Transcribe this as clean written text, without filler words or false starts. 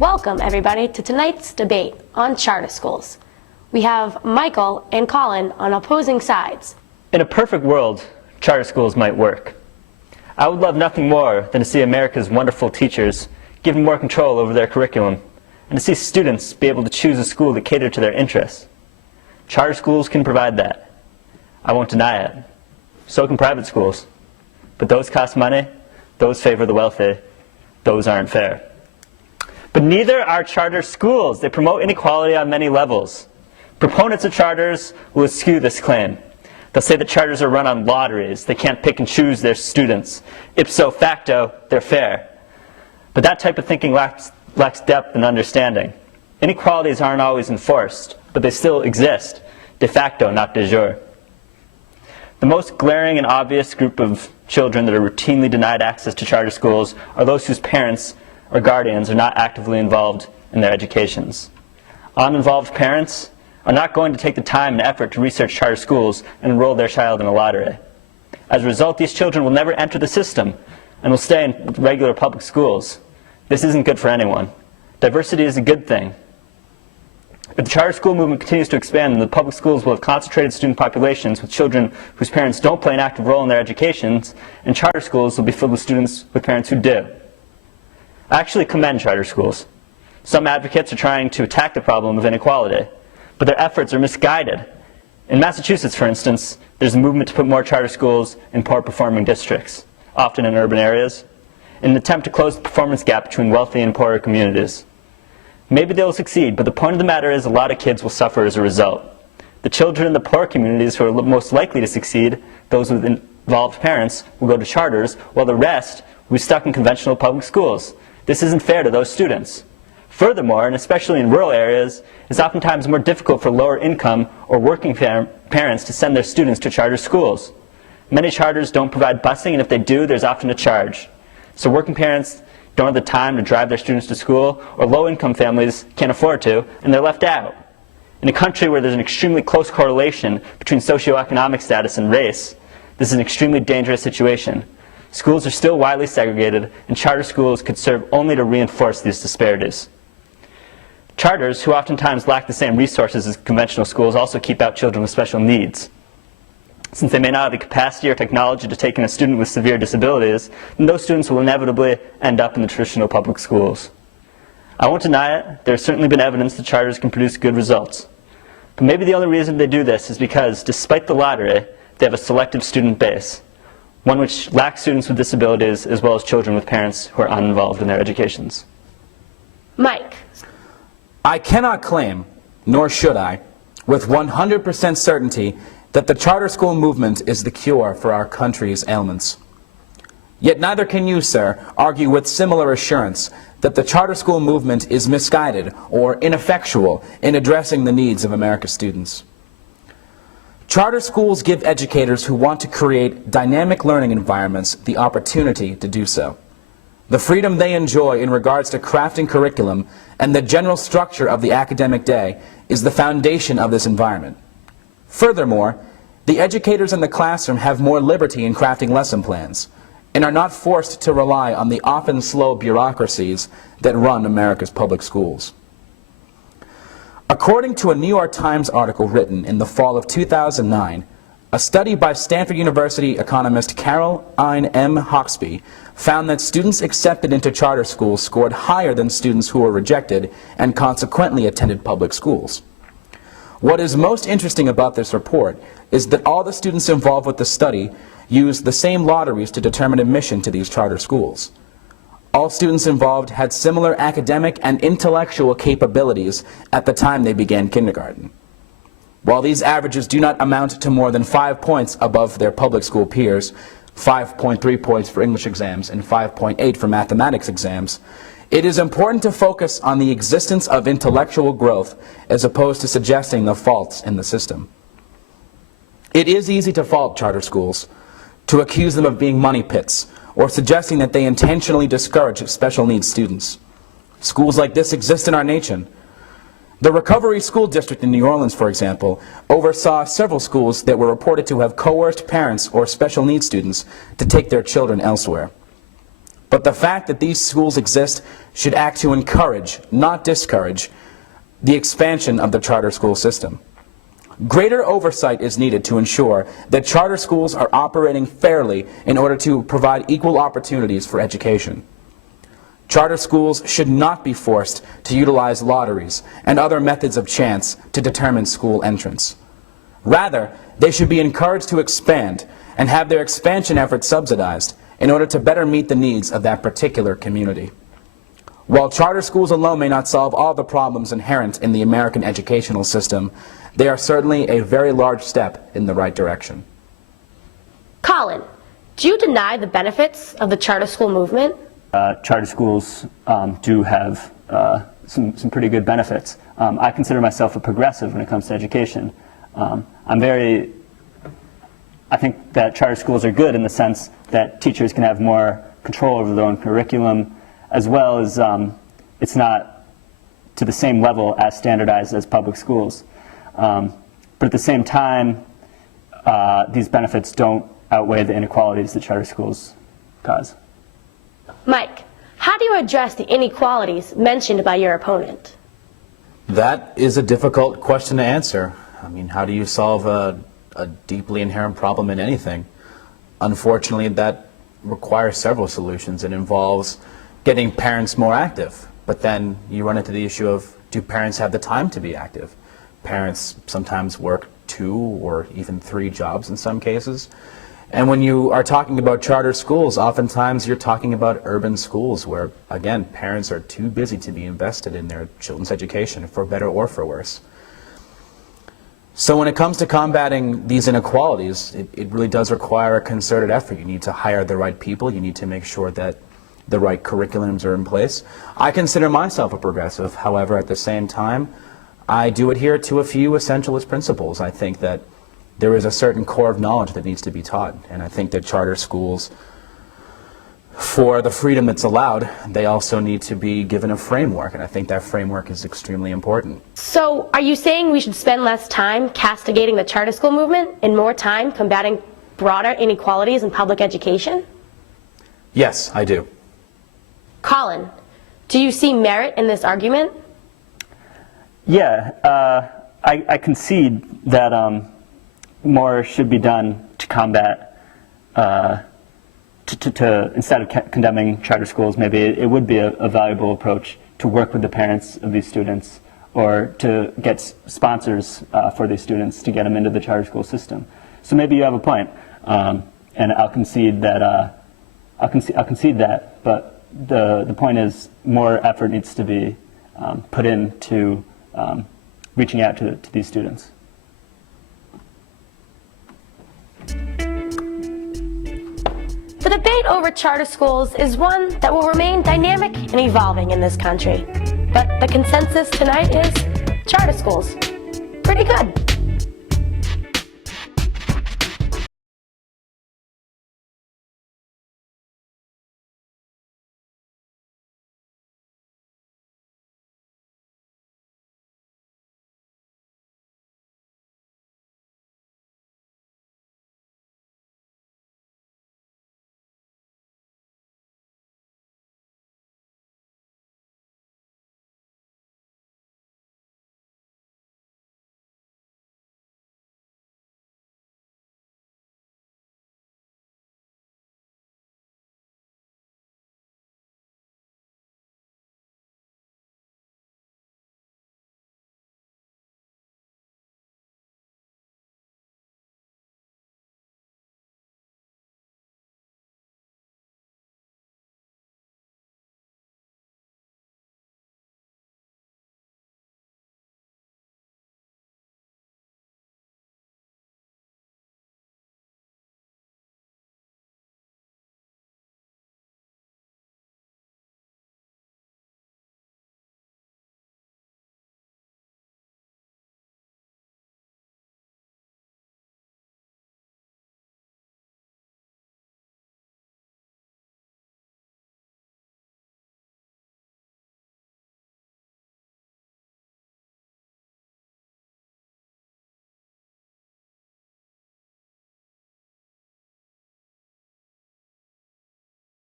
Welcome, everybody, to tonight's debate on charter schools. We have Michael and Colin on opposing sides. In a perfect world, charter schools might work. I would love nothing more than to see America's wonderful teachers given more control over their curriculum, and to see students be able to choose a school that catered to their interests. Charter schools can provide that. I won't deny it. So can private schools. But those cost money, those favor the wealthy, those aren't fair. But neither are charter schools. They promote inequality on many levels. Proponents of charters will eschew this claim. They'll say that charters are run on lotteries. They can't pick and choose their students. Ipso facto, they're fair. But that type of thinking lacks depth and understanding. Inequalities aren't always enforced, but they still exist, de facto, not de jure. The most glaring and obvious group of children that are routinely denied access to charter schools are those whose parents or guardians are not actively involved in their educations. Uninvolved parents are not going to take the time and effort to research charter schools and enroll their child in a lottery. As a result, these children will never enter the system and will stay in regular public schools. This isn't good for anyone. Diversity is a good thing. If the charter school movement continues to expand, then the public schools will have concentrated student populations with children whose parents don't play an active role in their educations, and charter schools will be filled with students with parents who do. I actually commend charter schools. Some advocates are trying to attack the problem of inequality, but their efforts are misguided. In Massachusetts, for instance, there's a movement to put more charter schools in poor-performing districts, often in urban areas, in an attempt to close the performance gap between wealthy and poorer communities. Maybe they'll succeed, but the point of the matter is a lot of kids will suffer as a result. The children in the poor communities who are most likely to succeed, those with involved parents, will go to charters, while the rest will be stuck in conventional public schools. This isn't fair to those students. Furthermore, and especially in rural areas, it's oftentimes more difficult for lower income or working parents to send their students to charter schools. Many charters don't provide busing, and if they do, there's often a charge. So working parents don't have the time to drive their students to school, or low-income families can't afford to, and they're left out. In a country where there's an extremely close correlation between socioeconomic status and race, this is an extremely dangerous situation. Schools are still widely segregated, and charter schools could serve only to reinforce these disparities. Charters, who oftentimes lack the same resources as conventional schools, also keep out children with special needs. Since they may not have the capacity or technology to take in a student with severe disabilities, then those students will inevitably end up in the traditional public schools. I won't deny it. There's certainly been evidence that charters can produce good results. But maybe the only reason they do this is because, despite the lottery, they have a selective student base, one which lacks students with disabilities as well as children with parents who are uninvolved in their educations. Mike. I cannot claim, nor should I, with 100% certainty that the charter school movement is the cure for our country's ailments. Yet neither can you, sir, argue with similar assurance that the charter school movement is misguided or ineffectual in addressing the needs of America's students. Charter schools give educators who want to create dynamic learning environments the opportunity to do so. The freedom they enjoy in regards to crafting curriculum and the general structure of the academic day is the foundation of this environment. Furthermore, the educators in the classroom have more liberty in crafting lesson plans and are not forced to rely on the often slow bureaucracies that run America's public schools. According to a New York Times article written in the fall of 2009, a study by Stanford University economist Caroline M. Hawksby found that students accepted into charter schools scored higher than students who were rejected and consequently attended public schools. What is most interesting about this report is that all the students involved with the study used the same lotteries to determine admission to these charter schools. All students involved had similar academic and intellectual capabilities at the time they began kindergarten. While these averages do not amount to more than 5 points above their public school peers, 5.3 points for English exams and 5.8 for mathematics exams, it is important to focus on the existence of intellectual growth as opposed to suggesting the faults in the system. It is easy to fault charter schools, to accuse them of being money pits, or suggesting that they intentionally discourage special needs students. Schools like this exist in our nation. The Recovery School District in New Orleans, for example, oversaw several schools that were reported to have coerced parents or special needs students to take their children elsewhere. But the fact that these schools exist should act to encourage, not discourage, the expansion of the charter school system. Greater oversight is needed to ensure that charter schools are operating fairly in order to provide equal opportunities for education. Charter schools should not be forced to utilize lotteries and other methods of chance to determine school entrance. Rather, they should be encouraged to expand and have their expansion efforts subsidized in order to better meet the needs of that particular community. While charter schools alone may not solve all the problems inherent in the American educational system, they are certainly a very large step in the right direction. Colin, do you deny the benefits of the charter school movement? Charter schools do have some pretty good benefits. I consider myself a progressive when it comes to education. I think that charter schools are good in the sense that teachers can have more control over their own curriculum, as well as it's not to the same level as standardized as public schools. But at the same time, these benefits don't outweigh the inequalities that charter schools cause. Mike, how do you address the inequalities mentioned by your opponent? That is a difficult question to answer. I mean, how do you solve a deeply inherent problem in anything? Unfortunately, that requires several solutions. It involves getting parents more active, but then you run into the issue of, do parents have the time to be active? Parents sometimes work 2 or even 3 jobs in some cases. And when you are talking about charter schools, oftentimes you're talking about urban schools where, again, parents are too busy to be invested in their children's education, for better or for worse. So when it comes to combating these inequalities, it really does require a concerted effort. You need to hire the right people. You need to make sure that the right curriculums are in place. I consider myself a progressive. However, at the same time, I do adhere to a few essentialist principles. I think that there is a certain core of knowledge that needs to be taught, and I think that charter schools, for the freedom that's allowed, they also need to be given a framework, and I think that framework is extremely important. So, are you saying we should spend less time castigating the charter school movement and more time combating broader inequalities in public education? Yes, I do. Colin, do you see merit in this argument? Yeah, I concede that more should be done to combat, instead of condemning charter schools, maybe it would be a valuable approach to work with the parents of these students, or to get sponsors for these students to get them into the charter school system. So maybe you have a point, and I'll concede that. I'll concede that, but the point is more effort needs to be put into reaching out to these students. The debate over charter schools is one that will remain dynamic and evolving in this country. But the consensus tonight is charter schools. Pretty good.